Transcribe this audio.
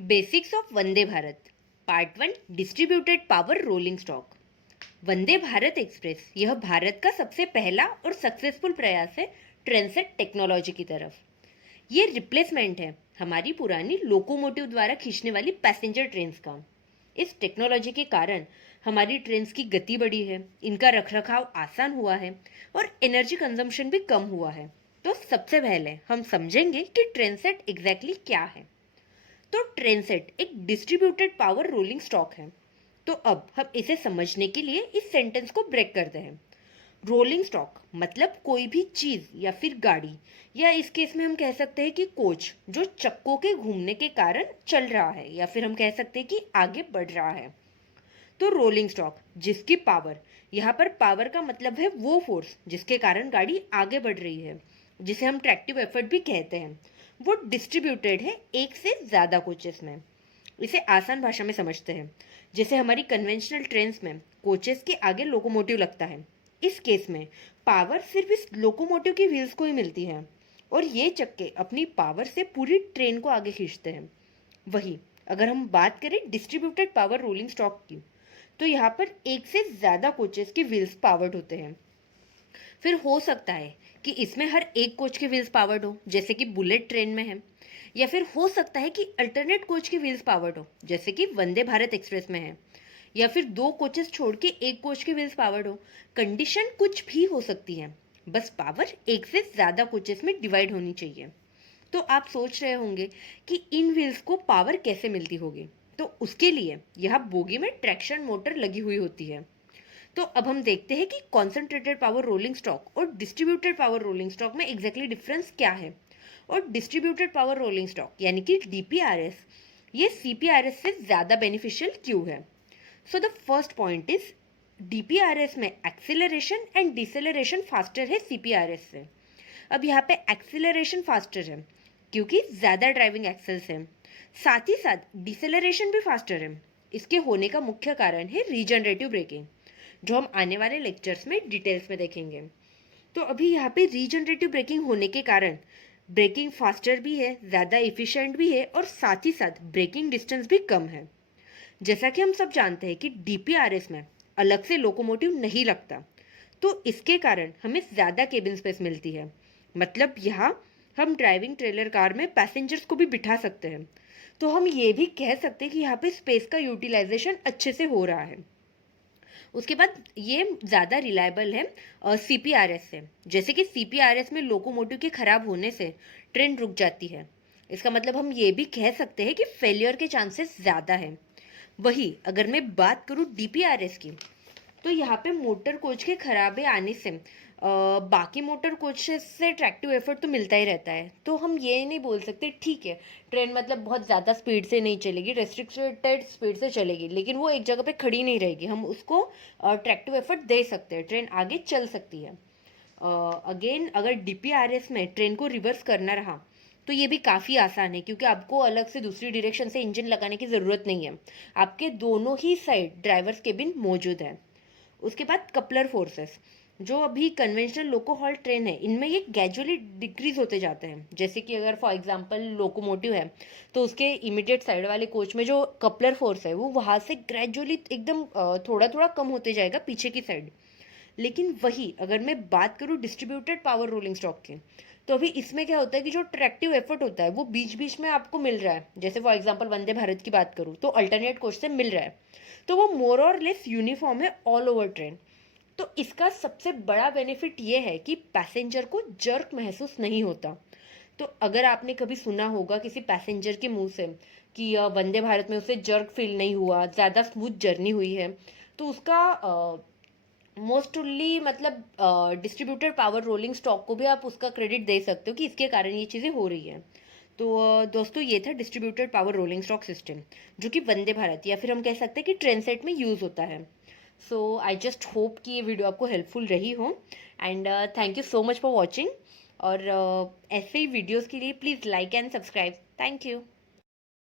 Basics of Vande Bharat part 1 distributed power rolling stock. Vande Bharat express यह भारत का सबसे पहला और सक्सेसफुल प्रयास है ट्रेनसेट टेक्नोलॉजी की तरफ। ये रिप्लेसमेंट है हमारी पुरानी लोकोमोटिव द्वारा खींचने वाली पैसेंजर ट्रेन्स का। इस टेक्नोलॉजी के कारण हमारी ट्रेन्स की गति बढ़ी है, इनका रखरखाव आसान हुआ है और एनर्जी कंजम्पशन भी कम हुआ है। तो सबसे पहले हम समझेंगे कि ट्रेनसेट एग्जैक्टली क्या है। तो ट्रेनसेट एक डिस्ट्रीब्यूटेड पावर रोलिंग स्टॉक है। तो अब हम इसे समझने के लिए इस सेंटेंस को ब्रेक करते हैं। रोलिंग स्टॉक मतलब कोई भी चीज या फिर गाड़ी, या इस केस में हम कह सकते हैं कि कोच, जो चक्कों के घूमने के कारण चल रहा है, या फिर हम कह सकते हैं कि आगे बढ़ रहा है। तो रोलिंग स्टॉक जिसकी पावर, यहाँ पर पावर का मतलब है वो फोर्स जिसके कारण गाड़ी आगे बढ़ रही है, जिसे हम ट्रैक्टिव एफर्ट भी कहते हैं, वो डिस्ट्रीब्यूटेड है एक से ज़्यादा कोचेस में। इसे आसान भाषा में समझते हैं, जैसे हमारी कन्वेंशनल ट्रेन्स में कोचेस के आगे लोकोमोटिव लगता है। इस केस में पावर सिर्फ इस लोकोमोटिव की व्हील्स को ही मिलती है और ये चक्के अपनी पावर से पूरी ट्रेन को आगे खींचते हैं। वही अगर हम बात करें डिस्ट्रीब्यूटेड पावर रोलिंग स्टॉक की, तो यहाँ पर एक से ज़्यादा कोचेस के व्हील्स पावर्ड होते हैं। फिर हो सकता है कि इसमें हर एक कोच के व्हील्स पावर्ड हो, जैसे कि बुलेट ट्रेन में है, या फिर हो सकता है कि अल्टरनेट कोच के व्हील्स पावर्ड हो, जैसे कि वंदे भारत एक्सप्रेस में है, या फिर दो कोचेस छोड़ के एक कोच के व्हील्स पावर्ड हो। कंडीशन कुछ भी हो सकती है, बस पावर एक से ज़्यादा कोचेस में डिवाइड होनी चाहिए। तो आप सोच रहे होंगे कि इन व्हील्स को पावर कैसे मिलती होगी। तो उसके लिए यहाँ बोगी में ट्रैक्शन मोटर लगी हुई होती है। तो अब हम देखते हैं कि कॉन्सेंट्रेटेड पावर रोलिंग स्टॉक और डिस्ट्रीब्यूटेड पावर रोलिंग स्टॉक में एग्जैक्टली डिफरेंस क्या है। और डिस्ट्रीब्यूटेड पावर रोलिंग स्टॉक यानी कि डीपीआरएस, ये सीपीआरएस से ज़्यादा बेनिफिशियल क्यों है। So the first point is, DPRS में एक्सीलरेशन एंड डिसेलरेशन फास्टर है सीपीआरएस से। अब यहाँ पे एक्सीलरेशन फास्टर है क्योंकि ज़्यादा ड्राइविंग एक्सेल्स है, साथ ही साथ डिसेलरेशन भी फास्टर है। इसके होने का मुख्य कारण है रीजनरेटिव ब्रेकिंग, जो हम आने वाले लेक्चर्स में डिटेल्स में देखेंगे। तो अभी यहाँ पे रीजनरेटिव ब्रेकिंग होने के कारण ब्रेकिंग फास्टर भी है, ज़्यादा इफिशिएंट भी है और साथ ही साथ ब्रेकिंग डिस्टेंस भी कम है। जैसा कि हम सब जानते हैं कि डीपीआरएस में अलग से लोकोमोटिव नहीं लगता, तो इसके कारण हमें ज़्यादा केबिन स्पेस मिलती है। मतलब यहाँ हम ड्राइविंग ट्रेलर कार में पैसेंजर्स को भी बिठा सकते हैं। तो हम ये भी कह सकते हैं कि यहाँ पे स्पेस का यूटिलाइजेशन अच्छे से हो रहा है। उसके बाद ये ज़्यादा रिलायबल है सीपीआरएस से। जैसे कि सीपीआरएस में लोकोमोटिव के खराब होने से ट्रेन रुक जाती है। इसका मतलब हम ये भी कह सकते हैं कि फेलियर के चांसेस ज़्यादा है। वही अगर मैं बात करूँ डीपीआरएस की, तो यहाँ पे मोटर कोच के खराबे आने से बाकी मोटर कोचेस से ट्रैक्टिव एफर्ट तो मिलता ही रहता है। तो हम ये नहीं बोल सकते ठीक है ट्रेन मतलब बहुत ज़्यादा स्पीड से नहीं चलेगी, रेस्ट्रिक्टेड स्पीड से चलेगी, लेकिन वो एक जगह पे खड़ी नहीं रहेगी, हम उसको ट्रैक्टिव एफर्ट दे सकते हैं, ट्रेन आगे चल सकती है। अगेन अगर डीपीआरएस में ट्रेन को रिवर्स करना रहा तो ये भी काफ़ी आसान है, क्योंकि आपको अलग से दूसरी डायरेक्शन से इंजन लगाने की ज़रूरत नहीं है। आपके दोनों ही साइड ड्राइवर्स केबिन मौजूद है। उसके बाद कपलर फोर्सेस, जो अभी कन्वेंशनल लोको हॉल ट्रेन है, इनमें ये ग्रेजुअली डिक्रीज होते जाते हैं। जैसे कि अगर फॉर एग्जांपल लोकोमोटिव है, तो उसके इमीडिएट साइड वाले कोच में जो कपलर फोर्स है वो वहाँ से ग्रेजुअली एकदम थोड़ा थोड़ा कम होते जाएगा पीछे की साइड। लेकिन वही अगर मैं बात करूँ डिस्ट्रीब्यूटेड पावर रोलिंग स्टॉक की, तो अभी इसमें क्या होता है कि जो ट्रैक्टिव एफर्ट होता है वो बीच बीच में आपको मिल रहा है। जैसे फॉर एग्जांपल वंदे भारत की बात करूँ तो अल्टरनेट कोच से मिल रहा है, तो वो मोर और लेस यूनिफॉर्म है ऑल ओवर ट्रेन। तो इसका सबसे बड़ा बेनिफिट ये है कि पैसेंजर को जर्क महसूस नहीं होता। तो अगर आपने कभी सुना होगा किसी पैसेंजर के मुंह से कि वंदे भारत में उसे जर्क फील नहीं हुआ, ज़्यादा स्मूथ जर्नी हुई है, तो उसका मोस्टली मतलब डिस्ट्रीब्यूटेड पावर रोलिंग स्टॉक को भी आप उसका क्रेडिट दे सकते हो कि इसके कारण ये चीज़ें हो रही हैं। तो दोस्तों ये था distributed power rolling stock system, जो कि वंदे भारत या फिर हम कह सकते हैं कि ट्रेन सेट में यूज़ होता है। सो आई जस्ट होप कि ये वीडियो आपको हेल्पफुल रही हो, and thank you so much for watching. और ऐसे ही वीडियोज़ के लिए please like and subscribe. Thank you.